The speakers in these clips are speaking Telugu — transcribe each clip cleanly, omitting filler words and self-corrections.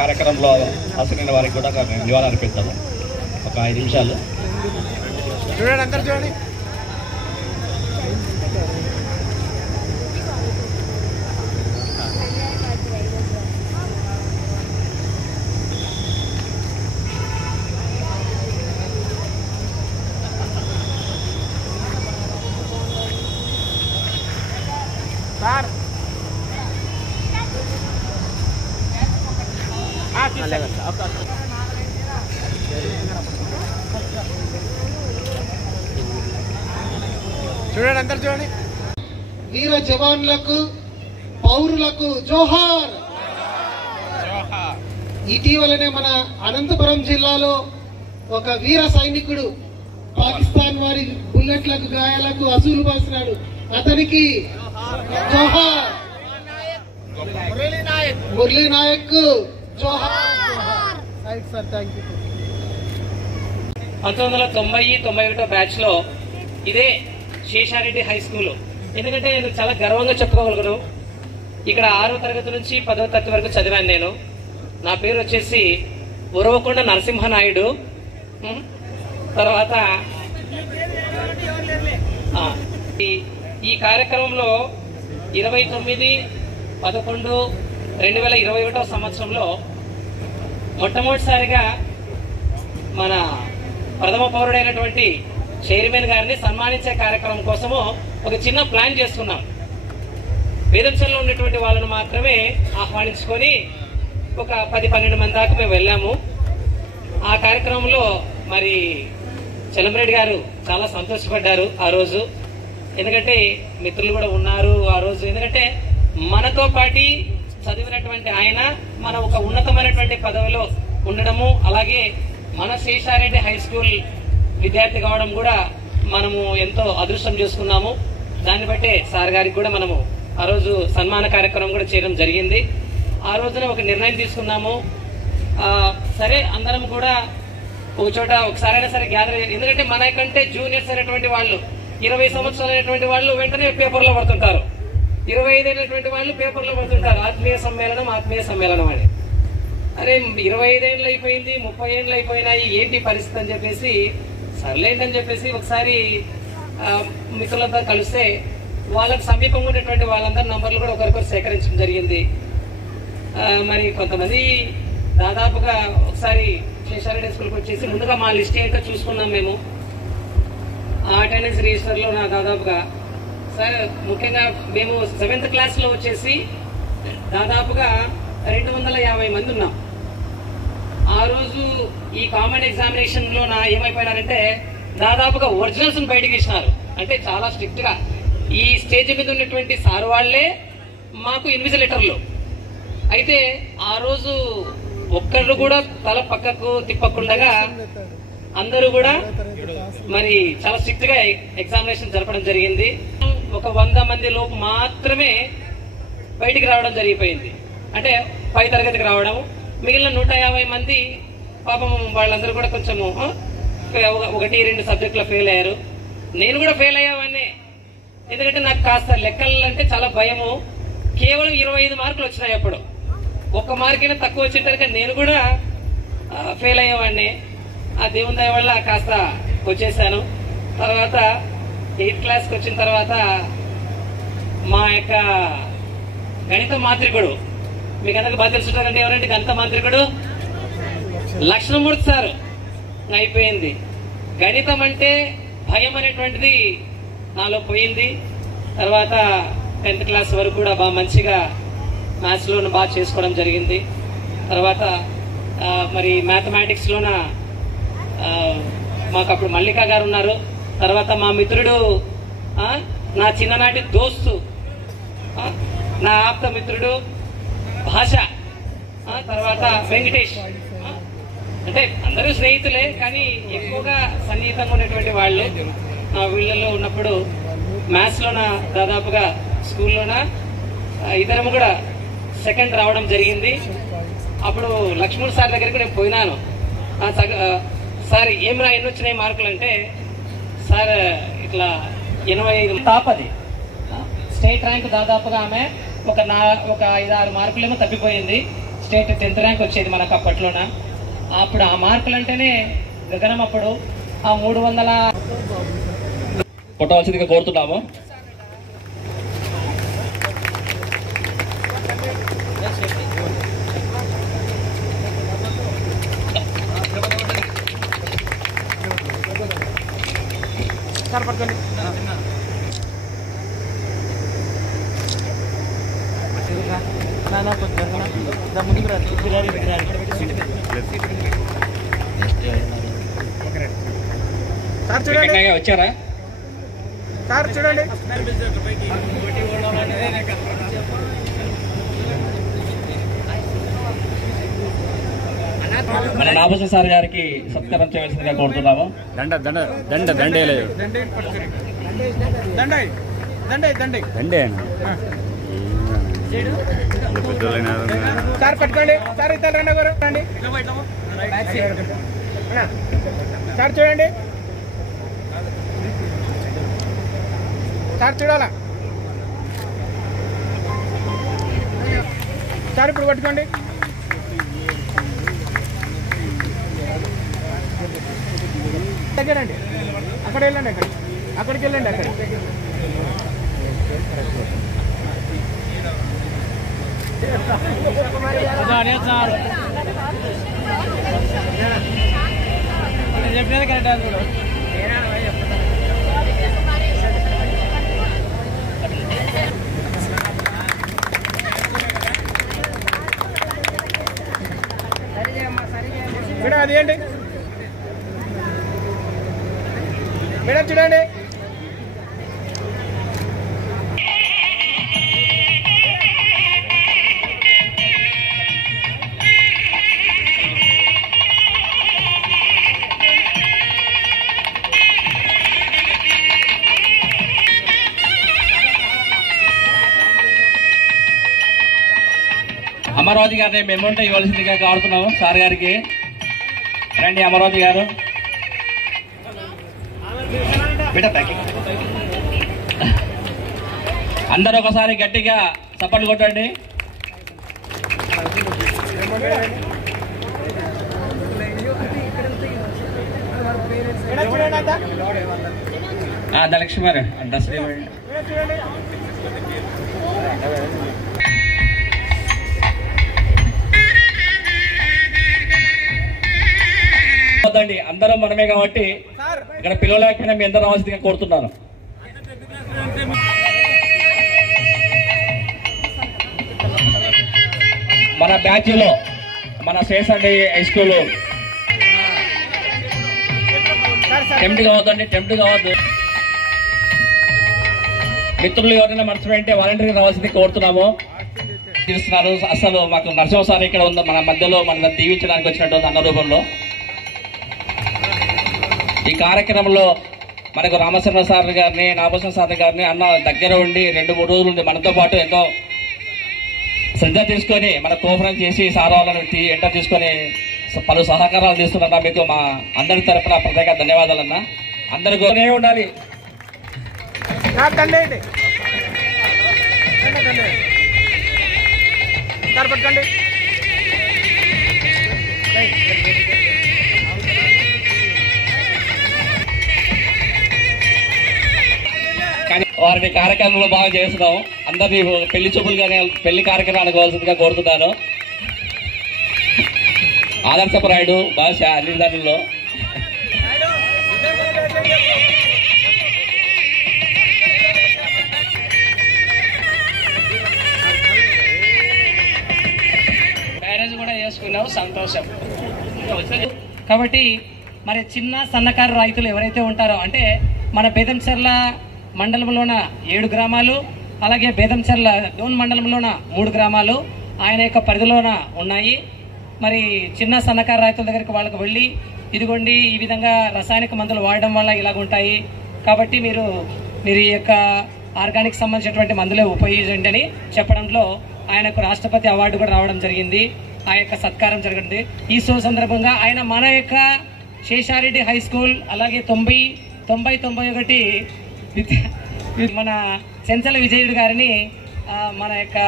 కార్యక్రమంలో హాజరైన వారికి కూడా నివాళులు అర్పిస్తాము. ఒక 5 నిమిషాలు చూడండి, అందరు చూడండి. సార్ చూడండి, అందరు చూడండి. వీర జవాన్లకు పౌరులకు జోహార్. ఇటీవలనే మన అనంతపురం జిల్లాలో ఒక వీర సైనికుడు పాకిస్తాన్ వారి బుల్లెట్లకు గాయాలకు అసూలు బాసినాడు. అతనికి జోహార్. మురళీ నాయక్ జోహార్. 1990-91 బ్యాచ్ లో ఇదే శేషారెడ్డి హై స్కూల్. ఎందుకంటే నేను చాలా గర్వంగా చెప్పుకోగలను, ఇక్కడ 6వ తరగతి నుంచి 10వ తరగతి వరకు చదివాను నేను. నా పేరు వచ్చేసి ఉరవకొండ నరసింహనాయుడు. తర్వాత ఈ కార్యక్రమంలో 29/11/2021 సంవత్సరంలో మొట్టమొదటిసారిగా మన ప్రథమ పౌరుడైనటువంటి చైర్మన్ గారిని సన్మానించే కార్యక్రమం కోసము ఒక చిన్న ప్లాన్ చేసుకున్నాం. వేదంశంలో ఉన్నటువంటి వాళ్ళను మాత్రమే ఆహ్వానించుకొని ఒక 10-12 మంది దాకా మేము వెళ్ళాము. ఆ కార్యక్రమంలో మరి చలంరెడ్డి గారు చాలా సంతోషపడ్డారు ఆ రోజు. ఎందుకంటే మిత్రులు కూడా ఉన్నారు ఆ రోజు. ఎందుకంటే మనతో పాటి చదివినటువంటి ఆయన మన ఒక ఉన్నతమైనటువంటి పదవిలో ఉండడము, అలాగే మన శేషారెడ్డి హై స్కూల్ విద్యార్థి కావడం కూడా మనము ఎంతో అదృష్టం చేసుకున్నాము. దాన్ని బట్టే సార్ గారికి కూడా మనము ఆ రోజు సన్మాన కార్యక్రమం కూడా చేయడం జరిగింది. ఆ రోజున ఒక నిర్ణయం తీసుకున్నాము, సరే అందరం కూడా ఒక చోట ఒకసారైనా సరే గ్యాదర్. ఎందుకంటే మనకంటే జూనియర్స్ అయినటువంటి వాళ్ళు 20 సంవత్సరాలు అయినటువంటి వాళ్ళు వెంటనే పేపర్లో పడుతుంటారు, 25 అయినటువంటి వాళ్ళు పేపర్లో పడుతుంటారు. ఆత్మీయ సమ్మేళనం అని. అరే 25 ఏళ్ళు అయిపోయింది, 30 ఏళ్ళు అయిపోయినాయి, ఏంటి పరిస్థితి అని చెప్పేసి సర్లేంటని చెప్పేసి ఒకసారి మిత్రులంతా కలిస్తే వాళ్ళకి సమీపంగా ఉన్నటువంటి వాళ్ళందరూ నంబర్లు కూడా ఒకరికొకరు సేకరించడం జరిగింది. మరి కొంతమంది దాదాపుగా ఒకసారి శేషారెడ్డి స్కూల్కి వచ్చేసి ముందుగా మా లిస్ట్ ఏంటో చూసుకున్నాం మేము. ఆ అటెండెన్స్ రిజిస్టర్లో నా దాదాపుగా సార్ ముఖ్యంగా మేము 7th క్లాస్లో వచ్చేసి దాదాపుగా 250 మంది ఉన్నాం. ఆ రోజు ఈ కామన్ ఎగ్జామినేషన్ లో ఏమైపోయినారంటే దాదాపుగా ఒరిజినల్స్ బయటకు ఇచ్చినారు. అంటే చాలా స్ట్రిక్ట్ గా ఈ స్టేజ్ మీద ఉన్నటువంటి సార్ వాళ్లే మాకు ఇన్విజిలేటర్లు. అయితే ఆ రోజు ఒక్కళ్ళు కూడా తల పక్కకు తిప్పకుండగా అందరూ కూడా మరి చాలా స్ట్రిక్ట్ గా ఎగ్జామినేషన్ జరపడం జరిగింది. ఒక 100 మంది లోపు మాత్రమే బయటికి రావడం జరిగిపోయింది. అంటే 10వ తరగతికి రావడం, మిగిలిన 150 మంది పాపం వాళ్ళందరూ కూడా కొంచెము 1-2 సబ్జెక్టులో ఫెయిల్ అయ్యారు. నేను కూడా ఫెయిల్ అయ్యావన్నీ. ఎందుకంటే నాకు కాస్త లెక్కలు అంటే చాలా భయము. కేవలం 25 మార్కులు వచ్చినాయి. అప్పుడు 1 మార్కైనా తక్కువ వచ్చేటట్టుగా నేను కూడా ఫెయిల్ అయ్యేవాడిని. ఆ దేవుని దయ వల్ల కాస్త వచ్చేసాను. తర్వాత 8th క్లాస్కి వచ్చిన తర్వాత మా యొక్క గణిత మాంత్రికుడు, మీకు అందరికి బాగా తెలుసుంటారంటే ఎవరంటే గణిత మాంత్రికుడు లక్ష్మణమూర్తి సార్ అయిపోయింది. గణితం అంటే భయం అనేటువంటిది నాలో పోయింది. తర్వాత 10th క్లాస్ వరకు కూడా బాగా మంచిగా మ్యాథ్స్లో బాగా చేసుకోవడం జరిగింది. తర్వాత మరి మ్యాథమెటిక్స్లోన మాకు అప్పుడు మల్లికా గారు ఉన్నారు. తర్వాత మా మిత్రుడు, నా చిన్ననాటి దోస్తు, నా ఆప్త మిత్రుడు భాష, తర్వాత వెంకటేష్. అంటే అందరూ స్నేహితులే, కానీ ఎక్కువగా సన్నిహితంగా ఉన్నటువంటి వాళ్ళు. వీళ్ళలో ఉన్నప్పుడు మ్యాథ్స్లోన దాదాపుగా స్కూల్లోన ఇద్దరము కూడా 2nd రావడం జరిగింది. అప్పుడు లక్ష్మణ్ సార్ దగ్గరికి నేను పోయినాను. సార్ ఏమిరా ఎన్ని వచ్చినాయి మార్కులు అంటే, సార్ ఇట్లా 85 టాప్, అది స్టేట్ ర్యాంక్. దాదాపుగా ఆమె ఒక 5-6 మార్కులేమో తప్పిపోయింది. స్టేట్ 10th ర్యాంక్ వచ్చేది మనకు అప్పట్లోన. అప్పుడు ఆ మార్కులు అంటేనే గగనం. అప్పుడు ఆ 300 కొట్టవలసిందిగా కోరుతున్నాము. సార్ పట్టుకోండి. ముందుకు రా. సార్ చూడండి. వచ్చారా? సార్ చూడండి. మన నాభూషణ సార్ గారికి సత్కారం చేయవలసిందిగా కోరుతున్నాము. సార్ పట్టుకోండి. సార్ ఇద్దరు రండి. గారు రండి. సార్ చూడండి. సార్ చూడాలా? సార్ ఇప్పుడు పట్టుకోండి. దగ్గరండి. అక్కడ వెళ్ళండి. అక్కడికి వెళ్ళండి. అక్కడ చెప్పినది కరెక్ట్. అందులో మేడం అది ఏంటి మేడం చూడండి. అమరావతి గారిని మెమోంటో ఇవ్వాల్సిందిగా కోరుతున్నాము సార్ గారికి. రండి అమరావతి గారు. అందరూ ఒకసారి గట్టిగా చప్పట్లు కొట్టండి. ధనలక్ష్మి గారు డ్రెస్ వద్దండి, అందరూ మనమే కాబట్టి ఇక్కడ పిల్లలేకపోయినా మీ అందరూ రావాల్సిందిగా కోరుతున్నాను. మన బ్యాచ్ లో మన శేషండి హై స్కూల్ టెంప్ట్ కావద్దండి, టెంప్ట్ కావద్దు. మిత్రులు ఎవరైనా మర్చిపోయింటే వాలంటీర్గా రావాల్సింది కోరుతున్నాము. తీరుస్తున్నారు. అసలు మాకు నరసింహ సార్ ఇక్కడ ఉందో మన మధ్యలో మన దీవించడానికి వచ్చినట్టు అన్న రూపంలో. ఈ కార్యక్రమంలో మనకు రామచంద్ర సార్ గారిని, నాభూషణ సార్ గారిని అన్న దగ్గర ఉండి 2-3 రోజులు ఉండి మనతో పాటు ఎంతో శ్రద్ధ తీసుకొని మన కోఆపరేట్ చేసి సార్ వాళ్ళని ఎంటర్ తీసుకొని పలు సహకారాలు తీస్తున్నా. మీకు మా అందరి తరఫున ప్రత్యేక ధన్యవాదాలన్నా. అందరికీ ఉండాలి. పట్టుకోండి. కానీ వారిని కార్యక్రమంలో బాగా చేస్తున్నాం. అందరినీ పెళ్లి చూపులు కానీ పెళ్లి కార్యక్రమానికి కావాల్సిందిగా కోరుతున్నాను. ఆదర్శపురాయుడు భాష అన్ని దానిలో మ్యారేజ్ కూడా చేసుకున్నావు, సంతోషం. కాబట్టి మరి చిన్న సన్నకారు రైతులు ఎవరైతే ఉంటారో, అంటే మన బేదంచెర్ల మండలంలోన 7 గ్రామాలు, అలాగే బేదంచెర్ల డోన్ మండలంలోన 3 గ్రామాలు ఆయన యొక్క పరిధిలోన ఉన్నాయి. మరి చిన్న సన్నకారు రైతుల దగ్గరికి వాళ్ళకి వెళ్ళి ఇదిగోండి ఈ విధంగా రసాయనిక మందులు వాడడం వల్ల ఇలాగుంటాయి, కాబట్టి మీరు ఈ యొక్క ఆర్గానిక్ సంబంధించినటువంటి మందులే ఉపయోగించండి అని చెప్పడంలో ఆయనకు రాష్ట్రపతి అవార్డు కూడా రావడం జరిగింది. ఆ యొక్క సత్కారం జరిగింది. ఈ సందర్భంగా ఆయన మన యొక్క శేషారెడ్డి హై స్కూల్, అలాగే 90-91 మన చెంచల విజయుడు గారిని మన యొక్క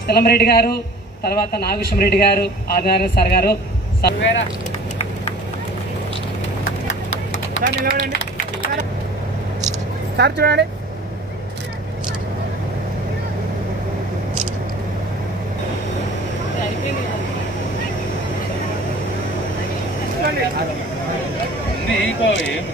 స్థలంరెడ్డి గారు, తర్వాత నాగేశ్వరరెడ్డి గారు, ఆదినారాయణ సార్ గారు. వేరా సార్ నిలబడండి. సార్ చూడండి. నీకో ఏం